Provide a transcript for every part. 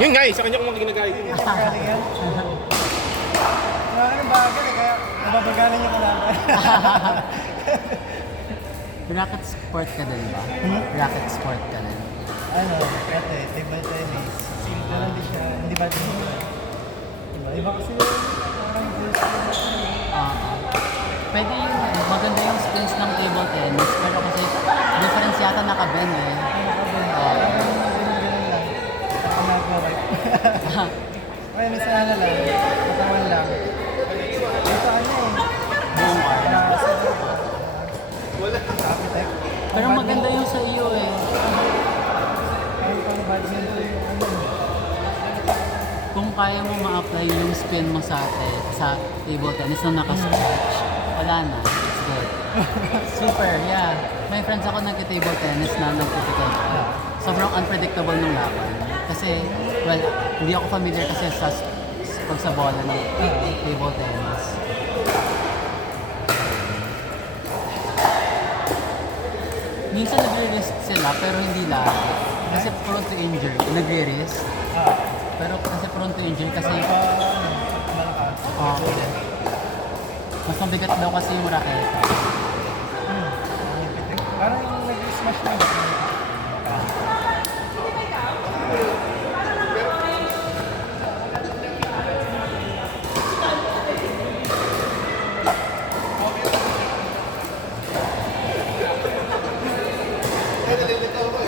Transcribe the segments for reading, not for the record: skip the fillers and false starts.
Yun nga eh, sa kanya ko mga ginagalit yun. Galing yan. Mga anong bagay, kaya nababagalan yung kalaban. Racket sport ka din ba? Racket sport ka din. Ano, ito eh, table tennis. Simple lang din siya, hindi ba din diba? Iba kasi parang girls Pwede yung maganda yung spins ng table tennis, pero kasi difference yata naka-ben eh. ganun lang. Ako nag-wipe. Kaya minsan ano lang, katawan lang. Ito ano eh. Buong arm. Architect. Pero maganda yung sa iyo eh. Ay, pang badminton yung ano. Kung kaya mo ma-apply yung spin mo sa table tennis na naka-stretch, wala na. It's good. Super, yeah. May friends ako nag-table tennis na nag-critical. Sobrang unpredictable ng laban. Kasi, well, hindi ako familiar kasi pag sa bola ng table tennis. Minsan nagre-risk sila pero hindi lahat. Kasi prone to injury. Nagre-risk. Pero kasi prone to injury kasi Malakas. mas mabigat daw kasi yung racket. Parang yung nag-smash lang.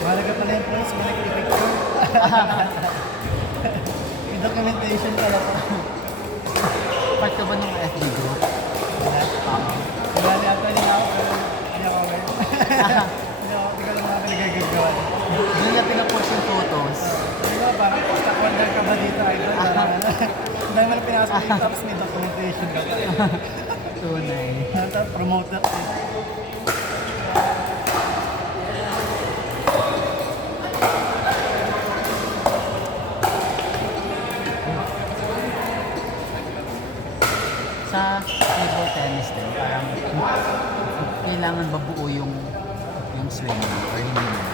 Mahalaga pala yung points, may nag-picture. May documentation pala to. Part ka ba ng FB group? Wala na yata nila ako, pero hindi ako aware. Hindi ko lang mga pinagagagawa. Doon niya pinapost yung photos. Di ba, parang stockholder ka ba dito, idol? Ang dami mo na pinasok dito, tapos may documentation ka. Tunay. Tapos promoter. Sa table tennis din, parang kailangan ba buo yung swing mo or hindi naman?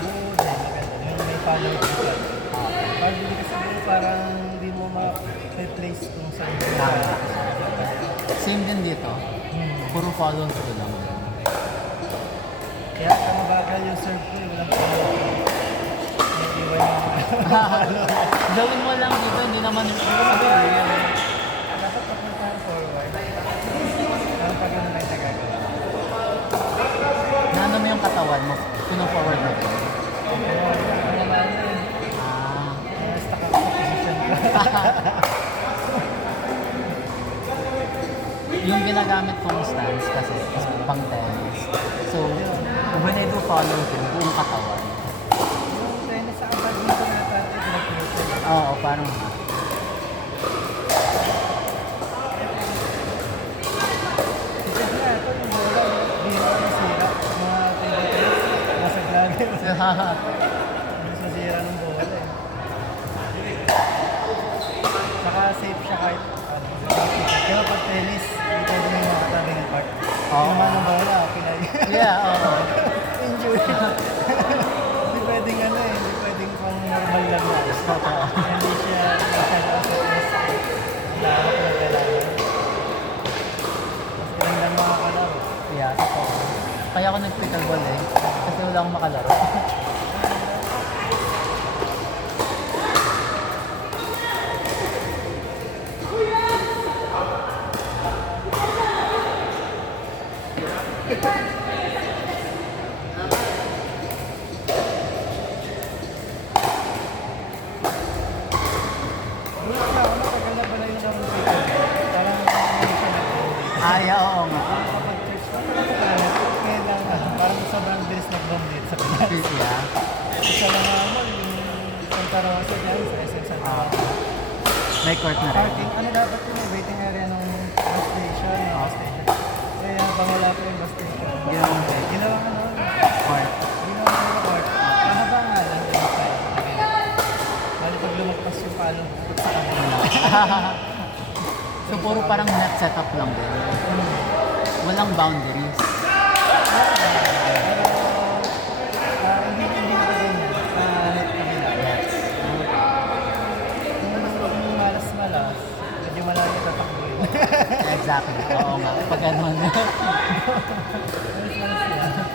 Buo din, maganda. May follow ka. Pag hindi kasi buo, parang hindi mo ma-place kung saan mo. Same din dito. Puro follow through lang. Kaya kung mabagal yung serve ko, walang follow. May iwan yung Gawin mo lang dito, hindi naman real. dapat papuntahan forward. Parang pag ano lang nagagawa. Naano mo yung katawan mo, pino-forward mo din. Ano naman yun? Stuck ako sa position ko. Yung ginagamit kong stance kasi is pang tennis. So, when I do follow through, buong katawan. Yung tennis sa badminton na parang pinag-future. Oo, parang Kasi nga, ito yung bola, hindi mo masira. Mga table tennis, nasa grabe. Mas masira ng bola eh. Saka safe siya kahit ano. Pero pag tennis, hindi pwede mo makatabi ng part. Oo. Yung mga ng bola, pinay. yeah, oo. Injury. Hindi pwedeng ano eh, hindi pwedeng pang normal lang na. Totoo. Hindi siya masyado sa test. Laro ko na kailangan. Mas ilan lang makakalaro. Yeah, totoo. Kaya ako nag-pickleball eh. Kasi wala akong makalaro. Wala na ako, matagal na pala yung naman pickleball. Parang hindi siya nag-boom. Ay, oo nga. Kapag church na ngayon lang parang sobrang bilis nag-boom sa Pinas. Yeah. Isa lang naman, yung Santa Rosa dyan sa SM Santa Rosa. May court na rin. Parking, ano dapat yun, waiting area ng bus station, yung bus station. Kaya bang wala pa yung bus station. Ginawang Ginawa ka noon. court. Ginawa ka ng court. Mahaba nga lang yung side. Bali pag lumagpas yung palo, sa kabila. So, puro parang net setup lang din. Walang boundaries. Pero, hindi na pa ganyan. Net kabila. Yes. exactly. Oo nga. Pag ganun. Ayos lang siya.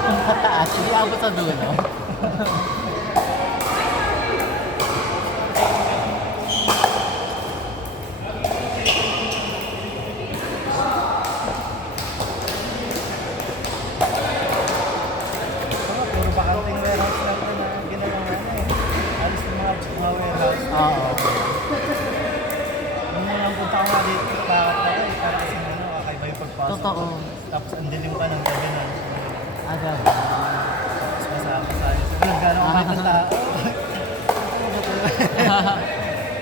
Kung pataas, hindi abot sa dulo. Puro bakanting warehouse lang ito na ginawa na alis ng mga warehouse. Oo. Nung unang punta ko nga dito, bakit ako eh, para kasi kakaiba yung pagpasok. Totoo. Tapos ang dilim pa ng gabi na. Aga. Tapos kasama tayo. Walang gano'ng kahit ng tao.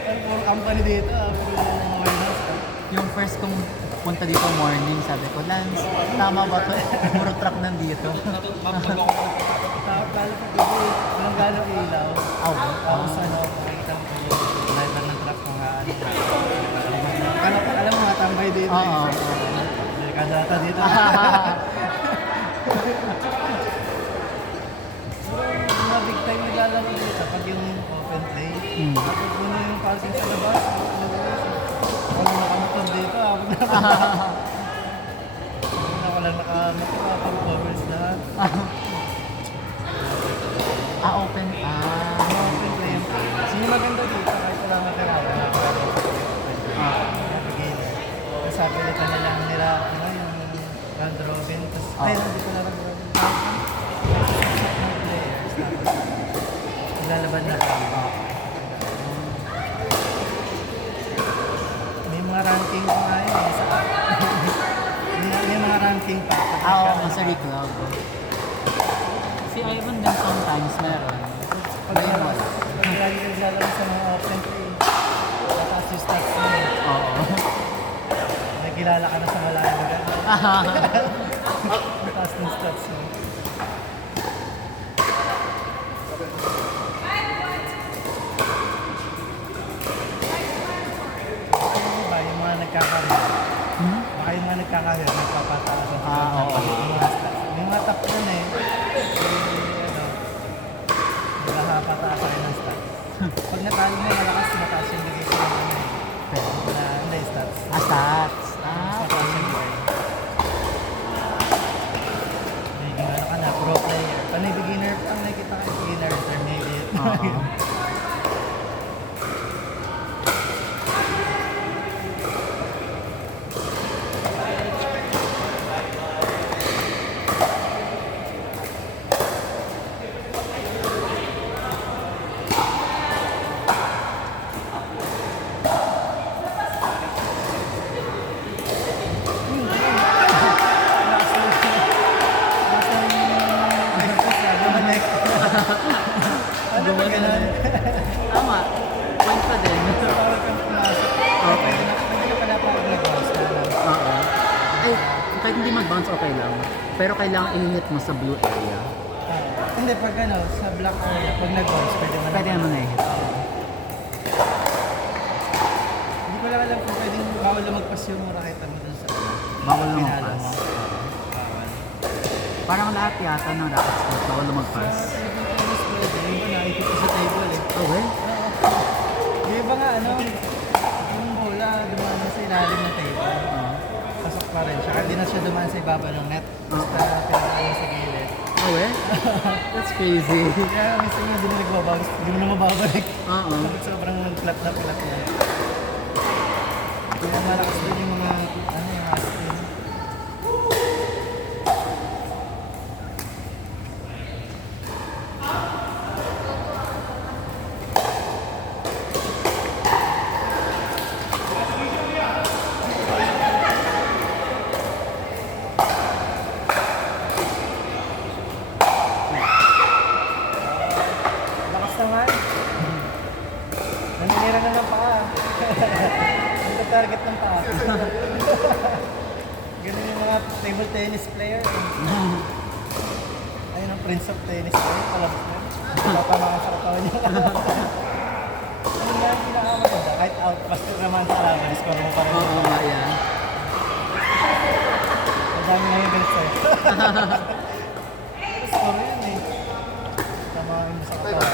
Ay, puro company dito, puro mga warehouse. Yung first kong punta dito morning, sabi ko, Lance, tama ba to? Puro truck nandito. Tapos lalo pa gabi, walang gano'ng ilaw. Aw. Tapos ano, makikita mo yung light lang ng truck mga ano. Alam mo nga, tambay dito. Oo. Kada data dito. Mga big time naglalaro dito pag yung open play. Tapos muna yung parking sa labas. Wala nakamotor dito. Wala nakamotor. Pag covers lahat. Open. Mga open play yung sino maganda dito kahit wala matirawa. Sabi nito na lang nila, ano, yung round robin. Tapos, ay, hindi ko na round robin. Players. Tapos, nilalaban na pa. May mga ranking pa nga yun. May mga ranking pa. Oo, Masari Club. Si Ivan din sometimes meron. Pag lagi ka naglalaro sa mga open play, tataas yung stats mo. Oo. Nagkilala ka na sa malayang lugar. Tataas ng stats mo. Ano ba, yung mga nagkakaroon? Baka yung mga nagkakaroon, nagpapataas ang Oo. yung mga stats. May mga top yun eh. Ano, nagpapataas rin ng stats. Pag natalo mo, malakas, mataas yung lagay ko ng ano eh. Hindi, stats. Stats. Mataas yung lagay. Nagiging ano ka na, pro player. Pag may beginner, ang nakikita ka, beginner, intermediate. Oo. Ano ba ganun? Tama. Point pa din. Bawal kang pumasok. Pwede ka pala pa mag-bounce na lang. Oo. Ay, kahit hindi mag-bounce, okay lang. Pero kailangan init mo sa blue area. Hindi, pag ano, sa black area, pag nag-bounce, pwede mo na. Pwede naman na-hit. Hindi ko lang alam kung pwedeng bawal na magpas yung raketa mo dun sa Bawal pinalo lumagpas. mo. Bawal. Parang lahat yata ng rocket sport, bawal lumagpas. Tennis pwede, yung iba naipit ko sa table eh. Oh, well? Yung iba nga ano, yung bola dumaan sa ilalim ng table. Pasok pa rin siya. Hindi na siya dumaan sa ibaba ng net. Basta pinagdaan sa gilid. Oh, well? That's crazy. Kaya minsan nga hindi mo nagbabounce, hindi mo na mababalik. Oo. Sobrang flat na na. Kaya malakas din yung mga, ano yung mga spin. Lakas naman. Naninira na ng paa. Ang target ng paa. Ganun yung mga table tennis player. Ayun ang prince of tennis player. Palabas mo. Papamangan sa katawan niya. Ano nga yung pinakamaganda? Kahit out, basta naman sa laban, score mo pa rin. Oo nga yan. Ang dami na yung galit sa'yo. Score yun eh. Tamahin mo sa katawan.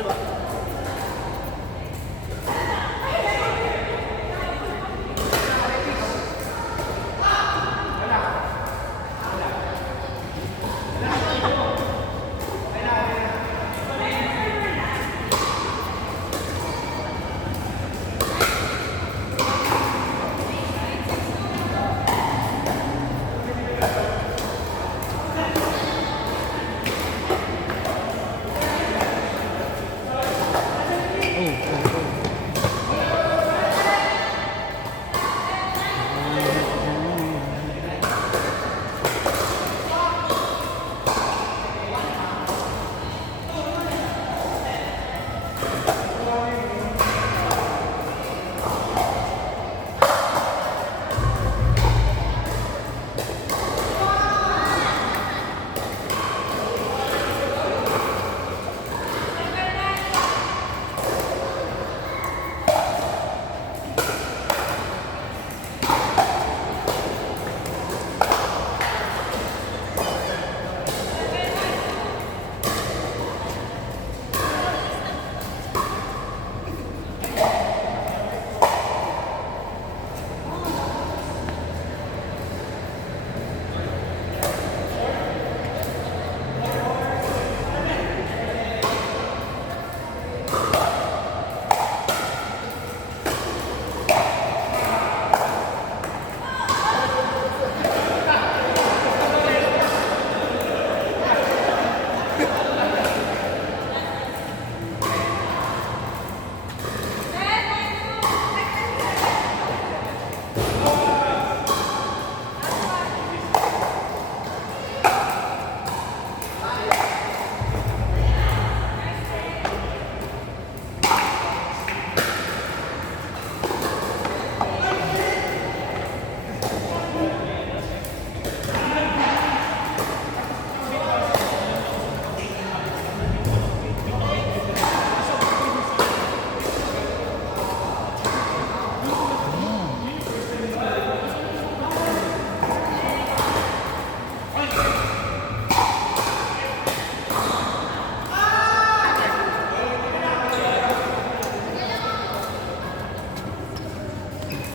na ba?